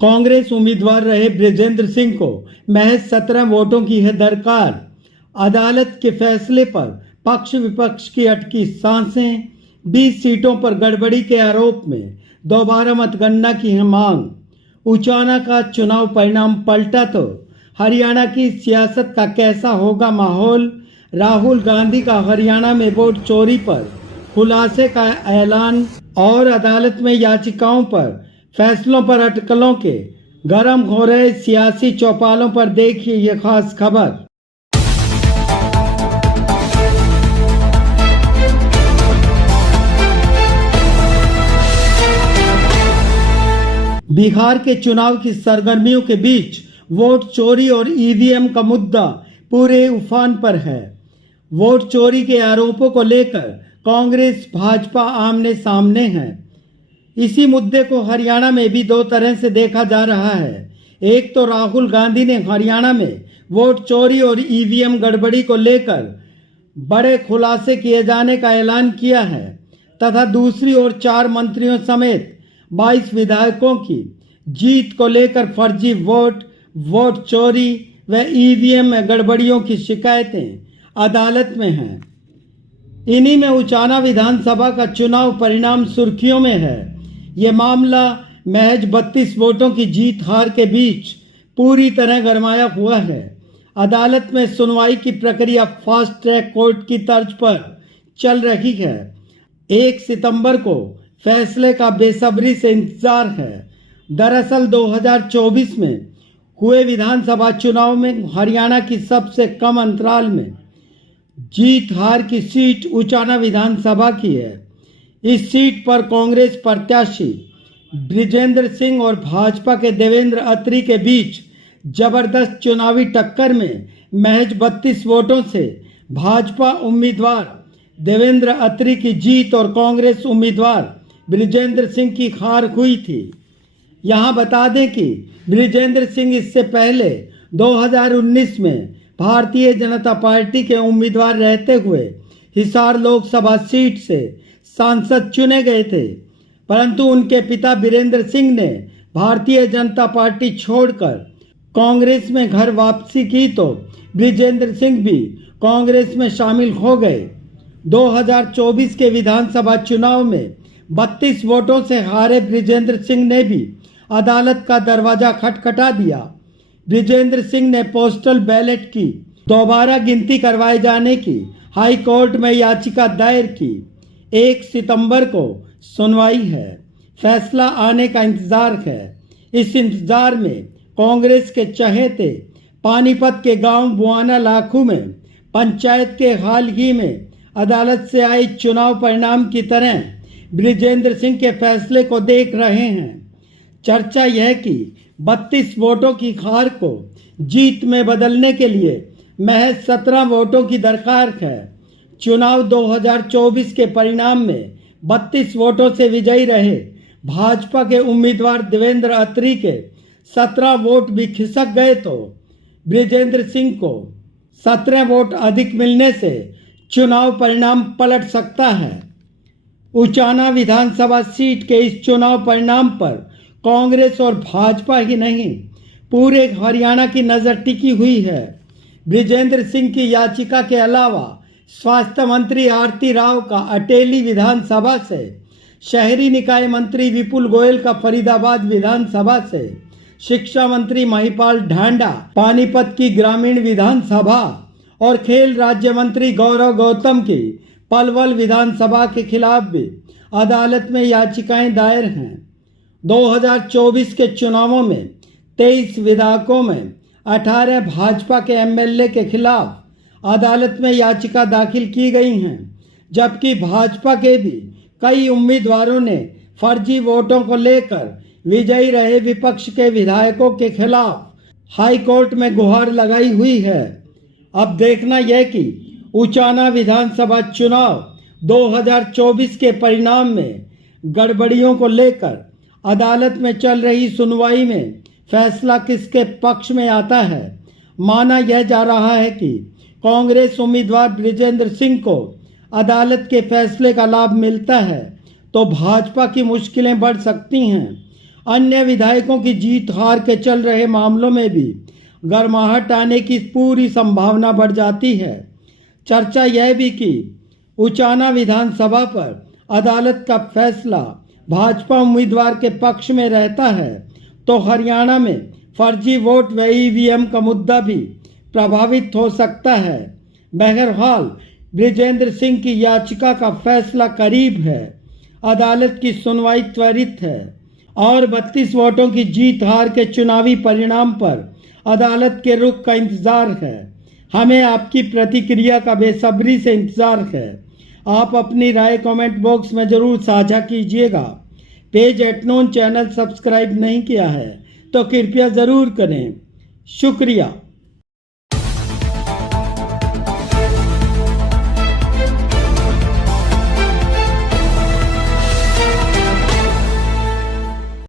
कांग्रेस उम्मीदवार रहे बृजेंद्र सिंह को महज 17 वोटों की है दरकार। अदालत के फैसले पर पक्ष विपक्ष की अटकी सांसें। 20 सीटों पर गड़बड़ी के आरोप में दोबारा मतगणना की है मांग। उचाना का चुनाव परिणाम पलटा तो हरियाणा की सियासत का कैसा होगा माहौल। राहुल गांधी का हरियाणा में वोट चोरी पर खुलासे का ऐलान और अदालत में याचिकाओं पर फैसलों पर अटकलों के गर्म हो रहे सियासी चौपालों पर देखिए ये खास खबर। बिहार के चुनाव की सरगर्मियों के बीच वोट चोरी और ईवीएम का मुद्दा पूरे उफान पर है। वोट चोरी के आरोपों को लेकर कांग्रेस भाजपा आमने सामने हैं। इसी मुद्दे को हरियाणा में भी दो तरह से देखा जा रहा है। एक तो राहुल गांधी ने हरियाणा में वोट चोरी और ईवीएम गड़बड़ी को लेकर बड़े खुलासे किए जाने का ऐलान किया है तथा दूसरी ओर 4 मंत्रियों समेत 22 विधायकों की जीत को लेकर फर्जी वोट चोरी व ईवीएम में गड़बड़ियों की शिकायतें अदालत में हैं। इन्हीं में उचाना विधानसभा का चुनाव परिणाम सुर्खियों में है। ये मामला महज 32 वोटों की जीत हार के बीच पूरी तरह गरमाया हुआ है। अदालत में सुनवाई की प्रक्रिया फास्ट ट्रैक कोर्ट की तर्ज पर चल रही है। 1 सितंबर को फैसले का बेसब्री से इंतजार है। दरअसल 2024 में हुए विधानसभा चुनाव में हरियाणा की सबसे कम अंतराल में जीत हार की सीट उचाना विधानसभा की है। इस सीट पर कांग्रेस प्रत्याशी बृजेंद्र सिंह और भाजपा के देवेंद्र अत्री के बीच जबरदस्त चुनावी टक्कर में महज 32 वोटों से भाजपा उम्मीदवार देवेंद्र अत्री की जीत और कांग्रेस उम्मीदवार बृजेंद्र सिंह की हार हुई थी। यहां बता दें कि बृजेंद्र सिंह इससे पहले 2019 में भारतीय जनता पार्टी के उम्मीदवार रहते हुए हिसार लोकसभा सीट से सांसद चुने गए थे, परंतु उनके पिता बीरेंद्र सिंह ने भारतीय जनता पार्टी छोड़कर कांग्रेस में घर वापसी की तो बृजेंद्र सिंह भी कांग्रेस में शामिल हो गए। 2024 के विधानसभा चुनाव में 32 वोटों से हारे बृजेंद्र सिंह ने भी अदालत का दरवाजा खटखटा दिया। बृजेंद्र सिंह ने पोस्टल बैलेट की दोबारा गिनती करवाए जाने की हाई कोर्ट में याचिका दायर की। 1 सितंबर को सुनवाई है। फैसला आने का इंतजार है। इस इंतजार में कांग्रेस के चहेते पानीपत के गांव बुआना लाखू में पंचायत के हाल ही में अदालत से आई चुनाव परिणाम की तरह बृजेंद्र सिंह के फैसले को देख रहे हैं। चर्चा यह कि 32 वोटों की हार को जीत में बदलने के लिए महज 17 वोटों की दरकार है। चुनाव 2024 के परिणाम में 32 वोटों से विजयी रहे भाजपा के उम्मीदवार देवेंद्र अत्री के 17 वोट भी खिसक गए तो बृजेंद्र सिंह को 17 वोट अधिक मिलने से चुनाव परिणाम पलट सकता है। उचाना विधानसभा सीट के इस चुनाव परिणाम पर कांग्रेस और भाजपा ही नहीं पूरे हरियाणा की नजर टिकी हुई है। बृजेंद्र सिंह की याचिका के अलावा स्वास्थ्य मंत्री आरती राव का अटेली विधानसभा से, शहरी निकाय मंत्री विपुल गोयल का फरीदाबाद विधानसभा से, शिक्षा मंत्री महिपाल ढांडा पानीपत की ग्रामीण विधानसभा और खेल राज्य मंत्री गौरव गौतम की पलवल विधानसभा के खिलाफ भी अदालत में याचिकाएं दायर हैं। 2024 के चुनावों में 23 विधायकों में 18 भाजपा के एमएलए के खिलाफ अदालत में याचिका दाखिल की गई हैं, जबकि भाजपा के भी कई उम्मीदवारों ने फर्जी वोटों को लेकर विजयी रहे विपक्ष के विधायकों के खिलाफ हाई कोर्ट में गुहार लगाई हुई है। अब देखना यह कि उचाना विधानसभा चुनाव 2024 के परिणाम में गड़बड़ियों को लेकर अदालत में चल रही सुनवाई में फैसला किसके पक्ष में आता है। माना यह जा रहा है कि कांग्रेस उम्मीदवार बृजेंद्र सिंह को अदालत के फैसले का लाभ मिलता है तो भाजपा की मुश्किलें बढ़ सकती हैं। अन्य विधायकों की जीत हार के चल रहे मामलों में भी गर्माहट आने की पूरी संभावना बढ़ जाती है। चर्चा यह भी कि उचाना विधानसभा पर अदालत का फैसला भाजपा उम्मीदवार के पक्ष में रहता है तो हरियाणा में फर्जी वोट व ईवीएम का मुद्दा भी प्रभावित हो सकता है। बहरहाल बृजेंद्र सिंह की याचिका का फैसला करीब है। अदालत की सुनवाई त्वरित है और 32 वोटों की जीत हार के चुनावी परिणाम पर अदालत के रुख का इंतजार है। हमें आपकी प्रतिक्रिया का बेसब्री से इंतजार है। आप अपनी राय कमेंट बॉक्स में जरूर साझा कीजिएगा। पेज @नोन चैनल सब्सक्राइब नहीं किया है तो कृपया ज़रूर करें। शुक्रिया।